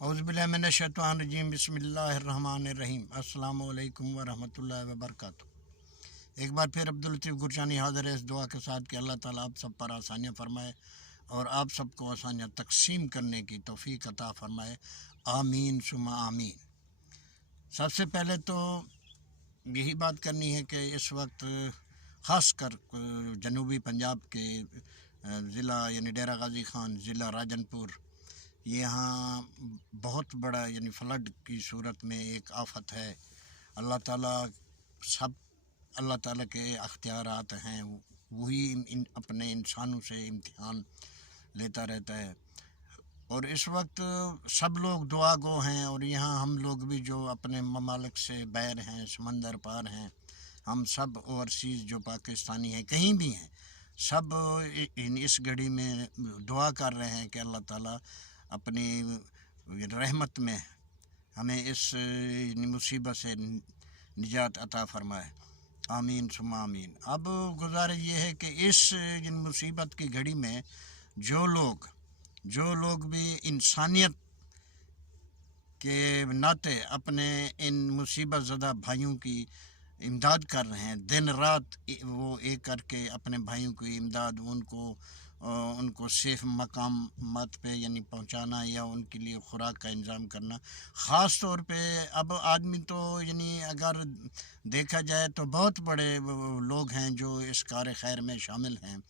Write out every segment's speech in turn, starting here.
औज़ुबिल्लाहिमिनश्शैतानिर्रजीम बिस्मिल्लाहिर्रहमानिर्रहीम अस्सलामु अलैकुम वरहमतुल्लाहि वबरकातुहू। एक बार फिर अब्दुल लतीफ़ गुरजानी हाज़िर है इस दुआ के साथ कि अल्लाह ताला आप सब पर आसानियाँ फरमाए और आप सबको आसानियाँ तक़सीम करने की तौफ़ीक़ अता फ़रमाए। आमीन सुम्मा आमीन। सबसे पहले तो यही बात करनी है कि इस वक्त ख़ास कर जनूबी पंजाब के ज़िला यानी डेरा गाज़ी ख़ान ज़िला राजनपुर, यहाँ बहुत बड़ा यानी फ्लड की सूरत में एक आफत है। अल्लाह ताला के अख्तियारात हैं, वही अपने इंसानों से इम्तिहान लेता रहता है। और इस वक्त सब लोग दुआ गो हैं, और यहाँ हम लोग भी जो अपने ममालिक से बैर हैं, समंदर पार हैं, हम सब ओवरसीज़ जो पाकिस्तानी हैं कहीं भी हैं, सब इस घड़ी में दुआ कर रहे हैं कि अल्लाह ताला अपनी रहमत में हमें इस मुसीबत से निजात अता फ़रमाए। आमीन सुम्मा आमीन। अब गुज़ारिश ये है कि इस मुसीबत की घड़ी में जो लोग भी इंसानियत के नाते अपने इन मुसीबत ज़दा भाइयों की इमदाद कर रहे हैं, दिन रात वो एक करके अपने भाइयों की इमदाद, उनको सेफ मकामात पे यानी पहुंचाना या उनके लिए खुराक का इंतज़ाम करना। ख़ास तौर पे अब आदमी तो यानी अगर देखा जाए तो बहुत बड़े लोग हैं जो इस कार खैर में शामिल हैं।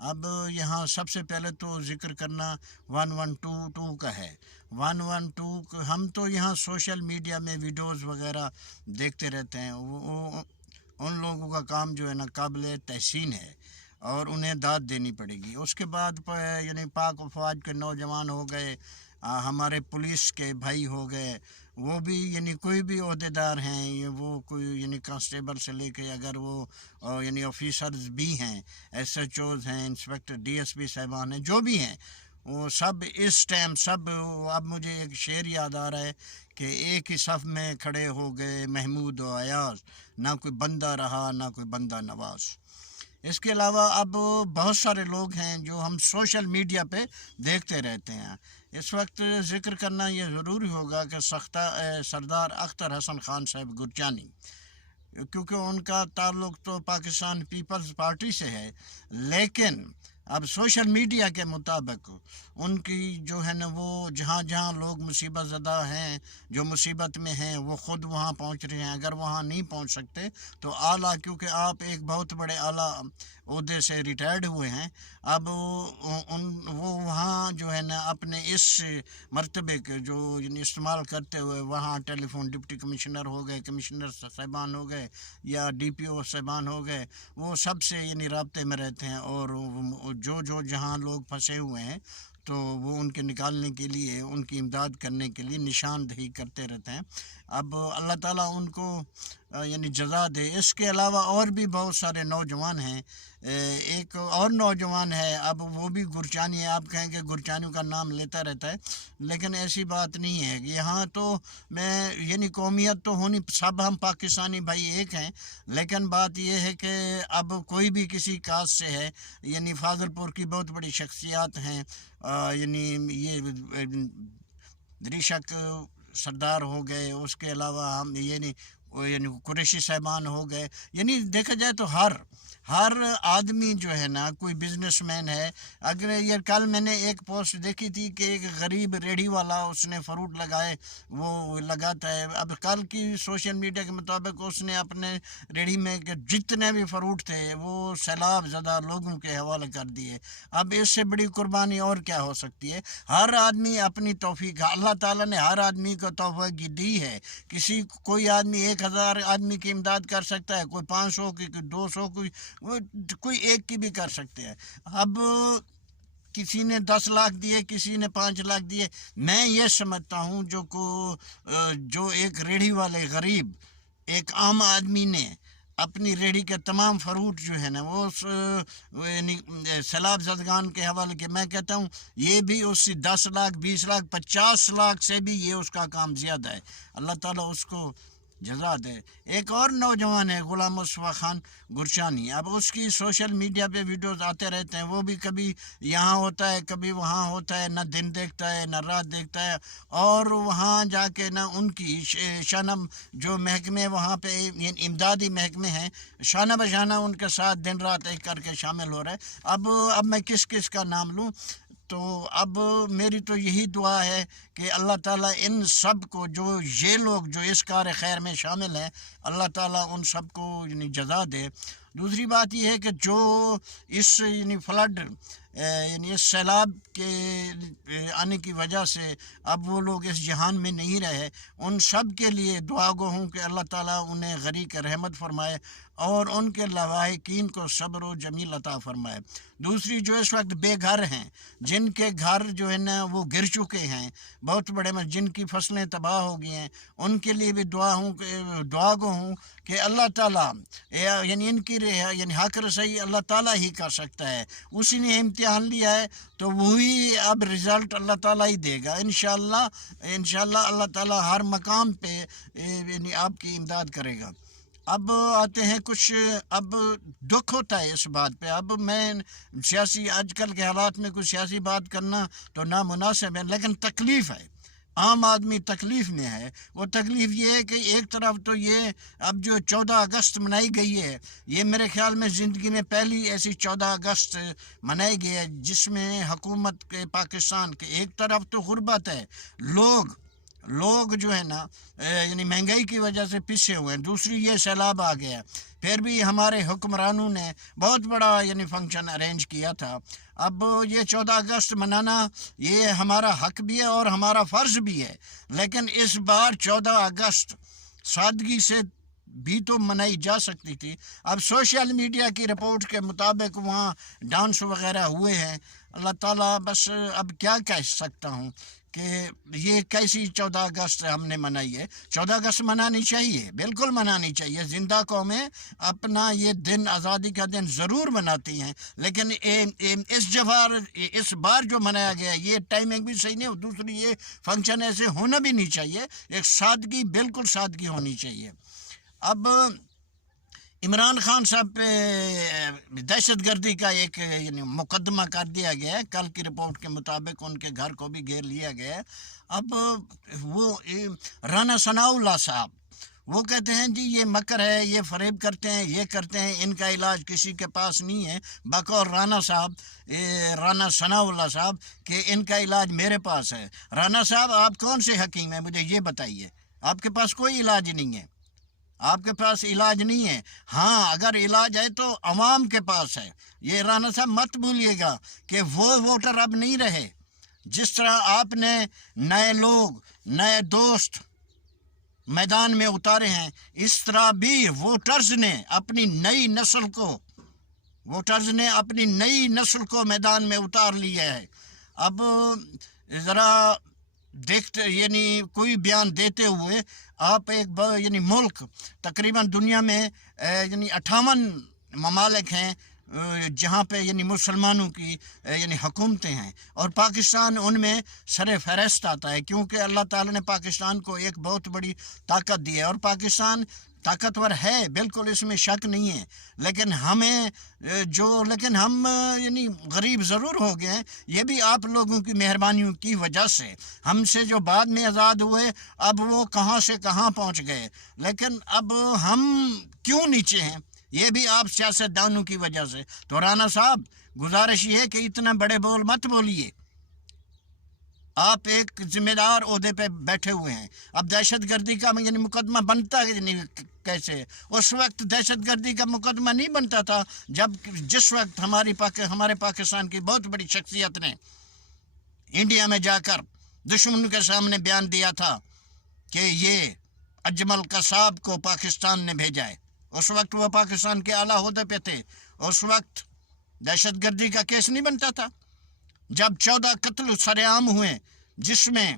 अब यहाँ सबसे पहले तो ज़िक्र करना 1122 का है। 112 हम तो यहाँ सोशल मीडिया में वीडियोज़ वगैरह देखते रहते हैं। वो उन लोगों का काम जो है ना काबिल तहसीन है और उन्हें दाद देनी पड़ेगी। उसके बाद यानी पाक फ़ौज के नौजवान हो गए, हमारे पुलिस के भाई हो गए, वो भी यानी कोई भी ओहदेदार हैं, वो कोई यानी कांस्टेबल से लेके अगर वो यानी ऑफिसर्स भी हैं, SHOs हैं, इंस्पेक्टर DSP साहिबान हैं, जो भी हैं, वो सब इस टाइम सब। अब मुझे एक शेर याद आ रहा है कि एक ही सफ़ में खड़े हो गए महमूद और अयाज, ना कोई बंदा रहा ना कोई बंदा नवाज। इसके अलावा अब बहुत सारे लोग हैं जो हम सोशल मीडिया पे देखते रहते हैं। इस वक्त ज़िक्र करना ये ज़रूरी होगा कि सरदार अख्तर हसन ख़ान साहब गुरजानी, क्योंकि उनका ताल्लुक़ तो पाकिस्तान पीपल्स पार्टी से है, लेकिन अब सोशल मीडिया के मुताबिक उनकी जो है ना वो जहाँ जहाँ लोग मुसीबत ज़दा हैं, जो मुसीबत में हैं, वो ख़ुद वहाँ पहुँच रहे हैं। अगर वहाँ नहीं पहुँच सकते तो आला, क्योंकि आप एक बहुत बड़े आला ओहदे से रिटायर्ड हुए हैं, अब वो वहाँ जो है ना अपने इस मर्तबे के जो इस्तेमाल करते हुए वहाँ टेलीफोन डिप्टी कमिश्नर हो गए, कमिश्नर साहिबान हो गए या DPO साहिबान हो गए, वो सब से यानी राब्ते में रहते हैं और जो जहाँ लोग फंसे हुए हैं तो वो उनके निकालने के लिए, उनकी इमदाद करने के लिए निशानदही करते रहते हैं। अब अल्लाह ताला उनको यानी जज़ा दे। इसके अलावा और भी बहुत सारे नौजवान हैं। एक और नौजवान है, अब वो भी गुरजानी है। आप कहेंगे गुरजानी का नाम लेता रहता है, लेकिन ऐसी बात नहीं है। यहाँ तो मैं यानी कौमियत तो होनी, सब हम पाकिस्तानी भाई एक हैं, लेकिन बात ये है कि अब कोई भी किसी कास्ट से है, यानी फाजलपुर की बहुत बड़ी शख्सियात हैं, यानी ये दरीशक सरदार हो गए, उसके अलावा हम यानी कुरैशी साहिबान हो गए। यानी देखा जाए तो हर आदमी जो है ना कोई बिजनेसमैन है। अगर ये कल मैंने एक पोस्ट देखी थी कि एक गरीब रेढ़ी वाला उसने फ्रूट लगाए, वो लगाता है। अब कल की सोशल मीडिया के मुताबिक उसने अपने रेढ़ी में जितने भी फ्रूट थे वो सैलाब ज़्यादा लोगों के हवाले कर दिए। अब इससे बड़ी कुर्बानी और क्या हो सकती है। हर आदमी अपनी तौफीक, अल्लाह ताला ने हर आदमी को तौफीक दी है। कोई आदमी 1000 आदमी की इमदाद कर सकता है, कोई 500 की, कोई 200 की, कोई एक की भी कर सकते हैं। अब किसी ने 10 लाख दिए, किसी ने 5 लाख दिए। मैं ये समझता हूँ जो एक रेढ़ी वाले गरीब एक आम आदमी ने अपनी रेढ़ी के तमाम फ्रूट जो है ना वो सैलाब ज़दगान के हवाले के, मैं कहता हूँ ये भी उससे 10 लाख 20 लाख 50 लाख से भी ये उसका काम ज़्यादा है। अल्लाह ताला उसको جزا دے۔ ایک اور نوجوان ہے غلام مصطفیٰ خان گرشانی، اب اس کی سوشل میڈیا پہ ویڈیوز آتے رہتے ہیں، وہ بھی کبھی یہاں ہوتا ہے کبھی وہاں ہوتا ہے، نہ دن دیکھتا ہے نہ رات دیکھتا ہے، اور وہاں جا کے نہ ان کی شانہ جو محکمے وہاں پہ امدادی محکمے ہیں شانہ بشانہ ان کے ساتھ دن رات ایک کر کے شامل ہو رہا ہے۔ اب میں کس کس کا نام لوں؟ تو اب میری تو یہی دعا ہے کہ اللہ تعالیٰ ان سب کو جو یہ لوگ جو اس کار خیر میں شامل ہیں، اللہ تعالیٰ ان سب کو جزا دے۔ دوسری بات یہ ہے کہ جو اس فلڈ اس سیلاب کے آنے کی وجہ سے اب وہ لوگ اس جہان میں نہیں رہے، ان سب کے لیے دعا گو ہوں کہ اللہ تعالیٰ انہیں غریق رحمت فرمائے اور ان کے لواحقین کو صبر و جمیل عطا فرمائے۔ دوسری جو اس وقت بے گھر ہیں، جن کے گھر جو ہے نا وہ گر چکے ہیں، بہت بڑے جن کی فصلیں تباہ ہو گئی ہیں، ان کے لیے بھی دعا گو ہوں کہ اللہ تعالیٰ ان کی حق رسائی اللہ تعالیٰ ہی کر سکتا ہے، اسی نے امتحان لیا ہے تو وہی اب رزلٹ اللہ تعالیٰ ہی دے گا انشاءاللہ اللہ تعالیٰ ہر مقام پہ آپ کی امداد کرے گا۔ اب آتے ہیں کچھ، اب دکھ ہوتا ہے اس بات پہ، اب میں سیاسی آج کل کے حالات میں کچھ سیاسی بات کرنا تو نامناسب ہے، لیکن تکلیف ہے، عام آدمی تکلیف میں ہے۔ وہ تکلیف یہ ہے کہ ایک طرف تو یہ اب جو 14 اگست منائی گئی ہے، یہ میرے خیال میں زندگی میں پہلی ایسی 14 اگست منائی گئی ہے جس میں حکومت کے پاکستان کے ایک طرف تو غربت ہے، لوگ جو ہے نا مہنگائی کی وجہ سے پیچھے ہوئے ہیں، دوسری یہ سیلاب آ گیا، پھر بھی ہمارے حکمرانوں نے بہت بڑا فنکشن ارینج کیا تھا۔ اب یہ 14 اگست منانا یہ ہمارا حق بھی ہے اور ہمارا فرض بھی ہے، لیکن اس بار 14 اگست سادگی سے بھی تو منائی جا سکتی تھی۔ اب سوشل میڈیا کی رپورٹ کے مطابق وہاں ڈانس وغیرہ ہوئے ہیں، اللہ تعالیٰ بس اب کیا کہہ سکتا ہوں کہ یہ کیسی 14 اگست ہم نے منائی ہے۔ 14 اگست منانی چاہیے، بالکل منانی چاہیے، زندہ قومیں اپنا یہ دن آزادی کا دن ضرور مناتی ہیں، لیکن اس بار جو منایا گیا یہ ٹائمنگ بھی صحیح نہیں، دوسری یہ فنکشن ایسے ہونا بھی نہیں چاہیے، ایک سادگی، بالکل سادگی ہونی چاہیے۔ اب عمران خان صاحب پہ دہشت گردی کا ایک مقدمہ کر دیا گیا ہے، کل کی رپورٹ کے مطابق ان کے گھر کو بھی گھیر لیا گیا ہے۔ اب وہ رانا ثناء اللہ صاحب وہ کہتے ہیں جی یہ مکر ہے، یہ فریب کرتے ہیں، یہ کرتے ہیں، ان کا علاج کسی کے پاس نہیں ہے، بقول رانا ثناء اللہ صاحب کہ ان کا علاج میرے پاس ہے۔ رانا صاحب آپ کون سے حکیم ہیں مجھے یہ بتائیے، آپ کے پاس کوئی علاج نہیں ہے، آپ کے پاس علاج نہیں ہے، ہاں اگر علاج ہے تو عوام کے پاس ہے۔ یہ رانا صاحب مت بھولیے گا کہ وہ ووٹر اب نہیں رہے، جس طرح آپ نے نئے لوگ، نئے دوست میدان میں اتارے ہیں، اس طرح بھی ووٹرز نے اپنی نئی نسل کو میدان میں اتار لیا ہے۔ اب ذرا دیکھتے کوئی بیان دیتے ہوئے آپ ایک ملک تقریباً دنیا میں 58 ممالک ہیں جہاں پہ مسلمانوں کی حکومتیں ہیں، اور پاکستان ان میں سر فہرست آتا ہے، کیونکہ اللہ تعالیٰ نے پاکستان کو ایک بہت بڑی طاقت دی ہے، اور پاکستان طاقتور ہے، بالکل اس میں شک نہیں ہے، لیکن ہم غریب ضرور ہو گئے ہیں، یہ بھی آپ لوگوں کی مہربانیوں کی وجہ سے، ہم سے جو بعد میں آزاد ہوئے اب وہ کہاں سے کہاں پہنچ گئے، لیکن اب ہم کیوں نیچے ہیں، یہ بھی آپ سیاست دانوں کی وجہ سے۔ تو رانا صاحب گزارش یہ ہے کہ اتنا بڑے بول مت بولیے، آپ ایک ذمہ دار عہدے پہ بیٹھے ہوئے ہیں۔ اب دہشت گردی کا مقدمہ بنتا کیسے؟ اس وقت دہشت گردی کا مقدمہ نہیں بنتا تھا جس وقت ہمارے پاکستان کی بہت بڑی شخصیت نے انڈیا میں جا کر دشمنوں کے سامنے بیان دیا تھا کہ یہ اجمل قصاب کو پاکستان نے بھیجا ہے۔ اس وقت وہ پاکستان کے اعلیٰ عہدے پہ تھے، اس وقت دہشت گردی کا کیس نہیں بنتا تھا۔ جب 14 قتل سر عام ہوئے جس میں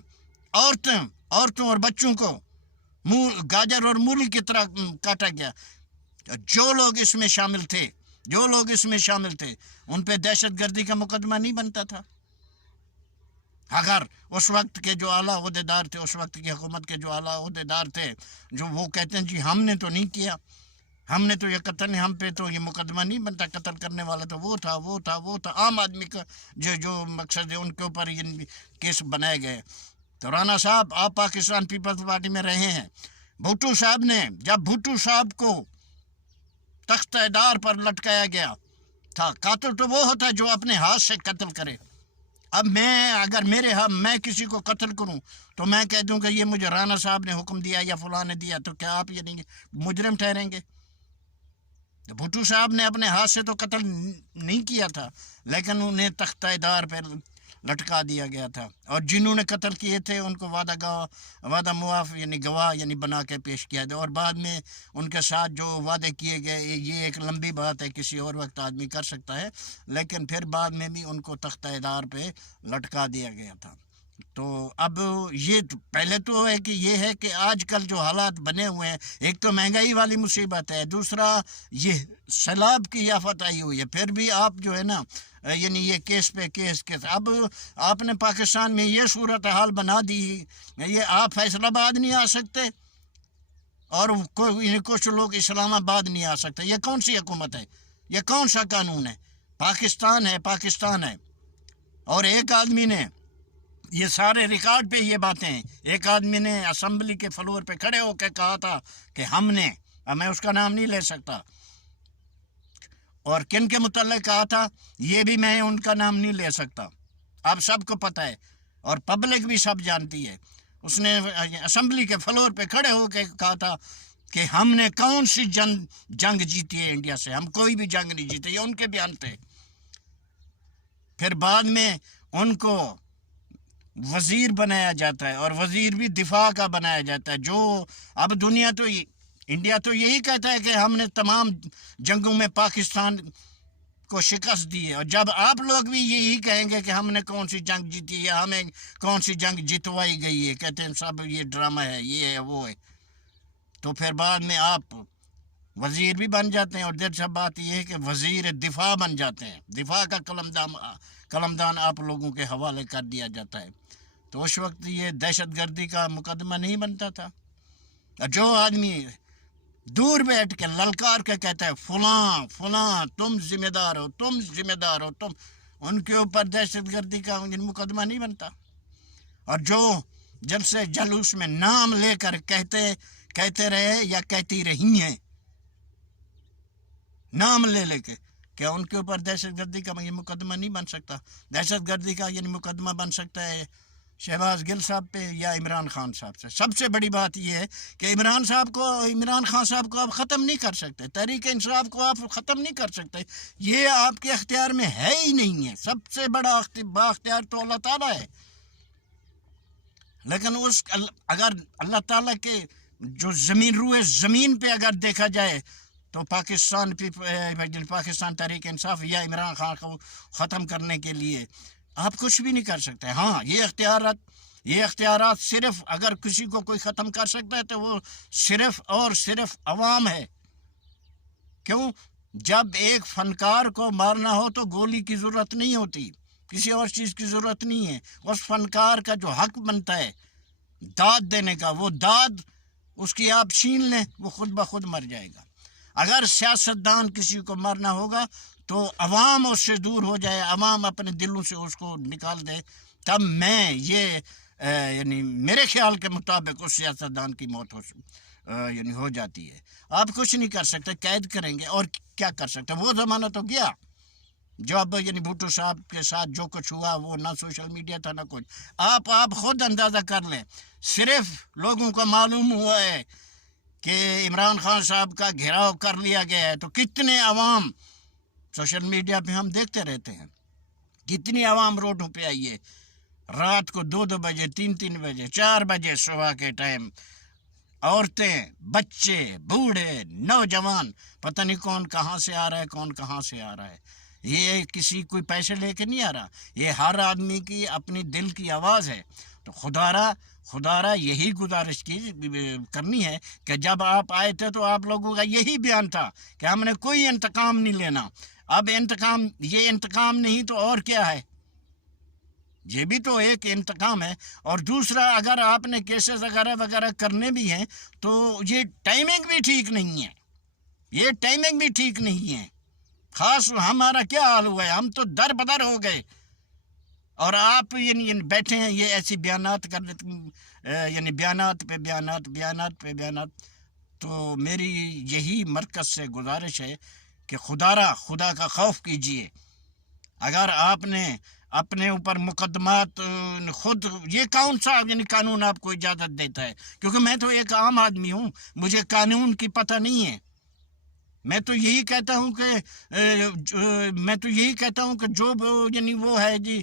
عورتوں اور بچوں کو گاجر اور مولی کی طرح کاٹا گیا، جو لوگ اس میں شامل تھے ان پہ دہشت گردی کا مقدمہ نہیں بنتا تھا۔ अगर उस वक्त के जो आला ओहदेदार थे, उस वक्त की हुकूमत के जो आला ओहदेदार थे, जो वो कहते हैं जी हमने तो नहीं किया, हमने तो ये कत्ल नहीं, हम पे तो ये मुकदमा नहीं बनता, कत्ल करने वाला तो वो था वो था वो था, आम आदमी का जो मकसद है उनके ऊपर ये केस बनाए गए। तो राना साहब आप पाकिस्तान पीपल्स पार्टी में रहे हैं, भुट्टो साहब ने, जब भुट्टो साहब को तख्तेदार पर लटकाया गया था, कातिल तो वो होता है जो अपने हाथ से कत्ल करे। अब मैं अगर मेरे हाथ मैं किसी को कत्ल करूं तो मैं कह दूं कि ये मुझे राना साहब ने हुक्म दिया या फलां ने दिया, तो क्या आप ये नहीं मुजरिम ठहरेंगे? तो भुट्टो साहब ने अपने हाथ से तो कत्ल नहीं किया था, लेकिन उन्हें तख्तेदार पर लटका दिया गया था। और जिन्होंने कत्ल किए थे उनको वादा मुआफ़ यानी गवाह यानी बना के पेश किया था, और बाद में उनके साथ जो वादे किए गए, ये एक लंबी बात है, किसी और वक्त आदमी कर सकता है, लेकिन फिर बाद में भी उनको तख्तेदार पे लटका दिया गया था। तो अब ये तो पहले तो है कि ये है कि आजकल जो हालात बने हुए हैं, एक तो महंगाई वाली मुसीबत है, दूसरा ये सैलाब की आफत आई हुई है, फिर भी आप जो है ना यानी ये केस पे केस अब आपने पाकिस्तान में ये सूरत हाल बना दी, ये आप फैसलाबाद नहीं आ सकते और कुछ लोग इस्लामाबाद नहीं आ सकते। ये कौन सी हुकूमत है? ये कौन सा कानून है? पाकिस्तान है, पाकिस्तान है। और एक आदमी ने ये सारे रिकॉर्ड पे ये बातें, एक आदमी ने असम्बली के फ्लोर पे खड़े होकर कहा था कि हमने, अब मैं उसका नाम नहीं ले सकता, और किन के मुतल्लिक़ कहा था ये भी मैं उनका नाम नहीं ले सकता, अब सबको पता है और पब्लिक भी सब जानती है। उसने असम्बली के फ्लोर पे खड़े होकर कहा था कि हमने कौन सी जंग जीती है इंडिया से, हम कोई भी जंग नहीं जीते, ये उनके बयान थे। फिर बाद में उनको वज़ीर बनाया जाता है, और वज़ीर भी दिफा का बनाया जाता है। जो अब दुनिया तो इंडिया तो यही कहता है कि हमने तमाम जंगों में पाकिस्तान को शिकस्त दी है, और जब आप लोग भी यही कहेंगे कि हमने कौन सी जंग जीती है या हमें कौन सी जंग जितवाई गई है, कहते हैं सब ये ड्रामा है, ये है वो है, तो फिर बाद में आप वज़ीर भी बन जाते हैं। और दिलचस्प बात यह है कि वज़ीर दिफा बन जाते हैं, दिफा का कलमदान आप लोगों के हवाले कर दिया जाता है। तो उस वक्त ये दहशतगर्दी का मुकदमा नहीं बनता था। जो आदमी दूर बैठ के ललकार के कहता है फलां फलां तुम जिम्मेदार हो, तुम जिम्मेदार हो, तुम, उनके ऊपर दहशतगर्दी का मुकदमा नहीं बनता। और जो जब से जलूस में नाम लेकर कहते रहे या कहती रही हैं, नाम ले लेके, क्या उनके ऊपर दहशतगर्दी का ये मुकदमा नहीं बन सकता? दहशतगर्दी का ये मुकदमा बन सकता है शहबाज गिल साहब पे या इमरान खान साहब से। सबसे बड़ी बात यह है कि इमरान खान साहब को आप ख़त्म नहीं कर सकते, तहरीक इंसाफ को आप ख़त्म नहीं कर सकते, ये आपके अख्तियार में है ही नहीं है। सबसे बड़ा बाख्तियार तो अल्लाह ताला है, लेकिन अगर अल्लाह ताला के जो ज़मीन पे अगर देखा जाए तो पाकिस्तान तहरीक इंसाफ या इमरान खान को ख़त्म करने के लिए आप कुछ भी नहीं कर सकते। हाँ, ये अख्तियारात सिर्फ अगर किसी को कोई ख़त्म कर सकता है तो वो सिर्फ और सिर्फ अवाम है। क्यों? जब एक फनकार को मारना हो तो गोली की ज़रूरत नहीं होती, किसी और चीज़ की ज़रूरत नहीं है। उस फनकार का जो हक बनता है दाद देने का, वो दाद उसकी आप छीन लें, वो खुद ब खुद मर जाएगा। अगर सियासतदान किसी को मारना होगा तो अवाम उससे दूर हो जाए, अवाम अपने दिलों से उसको निकाल दे, तब मैं ये यानी मेरे ख्याल के मुताबिक उस सियासतदान की मौत हो जाती है। आप कुछ नहीं कर सकते, कैद करेंगे और क्या कर सकते। वो ज़माना तो गया जो अब भुट्टो साहब के साथ जो कुछ हुआ, वो ना सोशल मीडिया था ना कुछ। आप खुद अंदाज़ा कर लें, सिर्फ लोगों को मालूम हुआ है कि इमरान खान साहब का घेराव कर लिया गया है तो कितने अवाम, सोशल मीडिया पे हम देखते रहते हैं, कितनी अवाम रोडों पे आई है रात को 2-2 बजे, 3-3 बजे, 4 बजे सुबह के टाइम। औरतें, बच्चे, बूढ़े, नौजवान, पता नहीं कौन कहाँ से आ रहा है, कौन कहाँ से आ रहा है। ये किसी कोई पैसे लेके नहीं आ रहा, ये हर आदमी की अपनी दिल की आवाज़ है। तो खुदारा यही गुजारिश करनी है कि जब आप आए थे तो आप लोगों का यही बयान था कि हमने कोई इंतकाम नहीं लेना। अब ये इंतकाम नहीं तो और क्या है? یہ بھی تو ایک انتقام ہے. اور دوسرا اگر آپ نے کیسز وغیرہ وغیرہ کرنے بھی ہیں تو یہ ٹائمنگ بھی ٹھیک نہیں ہے, یہ ٹائمنگ بھی ٹھیک نہیں ہے. خاص ہمارا کیا حال ہوا ہے, ہم تو در بدر ہو گئے. اور آپ یعنی بیٹھے ہیں یہ ایسی بیانات کر یعنی بیانات پہ بیانات. تو میری یہی مرکز سے گزارش ہے کہ خدا کا خوف کیجئے. اگر آپ نے اپنے اوپر مقدمات خود, یہ کون سا یعنی قانون آپ کو اجازت دیتا ہے؟ کیونکہ میں تو ایک عام آدمی ہوں, مجھے قانون کی پتہ نہیں ہے. میں تو یہی کہتا ہوں کہ جو یعنی وہ ہے جی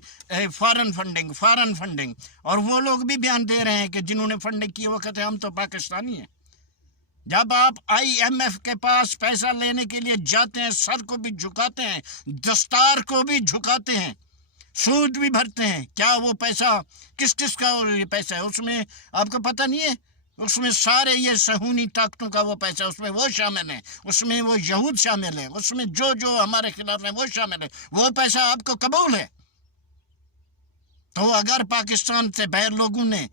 فارن فنڈنگ, اور وہ لوگ بھی بیان دے رہے ہیں کہ جنہوں نے فنڈنگ کی وہ کہتے ہیں ہم تو پاکستانی ہیں. جب آپ IMF کے پاس پیسہ لینے کے لیے جاتے ہیں, سر کو بھی جھکاتے ہیں, دستار کو بھی جھکاتے ہیں, سود بھی بھرتے ہیں, کیا وہ پیسہ کس کا یہ پیسہ ہے؟ اس میں آپ کو پتہ نہیں ہے, اس میں سارے یہ صہیونی طاقتوں کا وہ پیسہ, اس میں وہ شامل ہیں, اس میں وہ یہود شامل ہیں, اس میں جو ہمارے خلاف ہیں وہ شامل ہیں. وہ پیسہ آپ کو قبول ہے. تو اگر پاکستان سے باہر لوگوں نے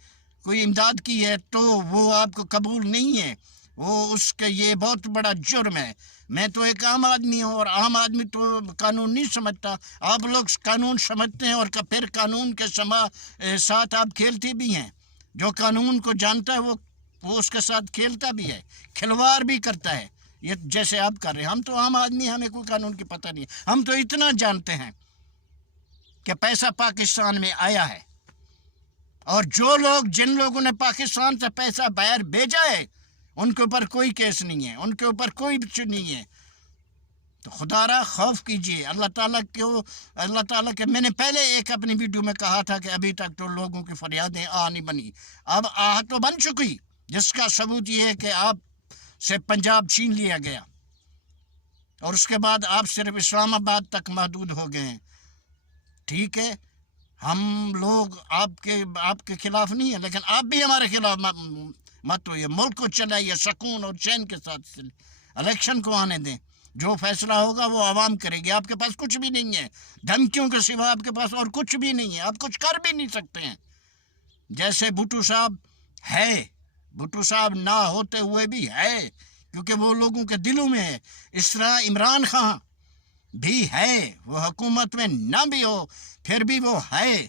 کوئی امداد کی ہے تو وہ آپ کو قبول نہیں ہے, وہ اس کے یہ بہت بڑا جرم ہے. میں تو ایک عام آدمی ہوں, اور عام آدمی تو قانون نہیں سمجھتا. آپ لوگ قانون سمجھتے ہیں اور پھر قانون کے ساتھ آپ کھیلتے بھی ہیں. جو قانون کو جانتا ہے وہ اس کے ساتھ کھیلتا بھی ہے, کھلواڑ بھی کرتا ہے, یہ جیسے آپ کر رہے ہیں. ہم تو عام آدمی, ہمیں کوئی قانون کی پتہ نہیں. ہم تو اتنا جانتے ہیں کہ پیسہ پاکستان میں آیا ہے, اور جن لوگوں نے پاکستان سے پیسہ باہر بھیجا ہے ان کے اوپر کوئی کیس نہیں ہے, ان کے اوپر کوئی کچھ نہیں ہے. تو خدا را خوف کیجئے اللہ تعالیٰ کے. میں نے پہلے ایک اپنی ویڈیو میں کہا تھا کہ ابھی تک تو لوگوں کی فریادیں نہیں بنی, اب تو بن چکی, جس کا ثبوت یہ ہے کہ آپ سے پنجاب چھین لیا گیا, اور اس کے بعد آپ صرف اسلام آباد تک محدود ہو گئے ہیں. ٹھیک ہے, ہم لوگ آپ کے خلاف نہیں ہیں, لیکن آپ بھی ہمارے خلاف مت ہوئیے. ملک کو چلائیے سکون اور چین کے ساتھ, الیکشن کو آنے دیں, جو فیصلہ ہوگا وہ عوام کرے گی. آپ کے پاس کچھ بھی نہیں ہے, دھمکیوں کے سوا آپ کے پاس اور کچھ بھی نہیں ہے, آپ کچھ کر بھی نہیں سکتے ہیں. جیسے بھٹو صاحب نہ ہوتے ہوئے بھی ہے, کیونکہ وہ لوگوں کے دلوں میں ہے. اس طرح عمران خان بھی ہے, وہ حکومت میں نہ بھی ہو پھر بھی وہ ہے,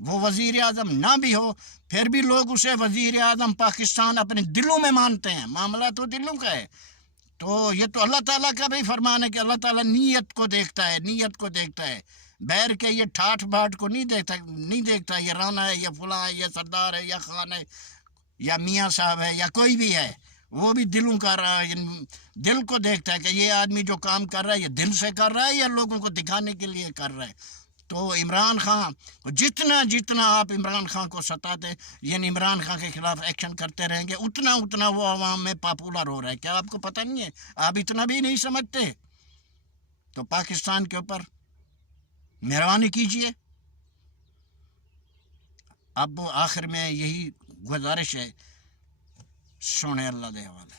وہ وزیر اعظم نہ بھی ہو پھر بھی لوگ اسے وزیر اعظم پاکستان اپنے دلوں میں مانتے ہیں. معاملہ تو دلوں کا ہے. تو یہ تو اللہ تعالیٰ کا بھی فرمان ہے کہ اللہ تعالیٰ نیت کو دیکھتا ہے, بیر کے یہ ٹھاٹ بھاٹ کو نہیں دیکھتا. یہ رانا ہے یا فلاں ہے یا سردار ہے یا خان ہے یا میاں صاحب ہے یا کوئی بھی ہے, وہ بھی دلوں کا دل کو دیکھتا ہے کہ یہ آدمی جو کام کر رہا ہے یہ دل سے کر رہا ہے یا لوگوں کو دکھانے کے لیے کر رہا ہے. تو عمران خان جتنا آپ عمران خان کو ستاتے یعنی عمران خان کے خلاف ایکشن کرتے رہیں گے, اتنا وہ عوام میں پاپولر ہو رہا ہے. کیا آپ کو پتہ نہیں ہے؟ آپ اتنا بھی نہیں سمجھتے؟ تو پاکستان کے اوپر مہربانی کیجئے. اب آخر میں یہی گزارش ہے, سونے اللہ دے حوالے.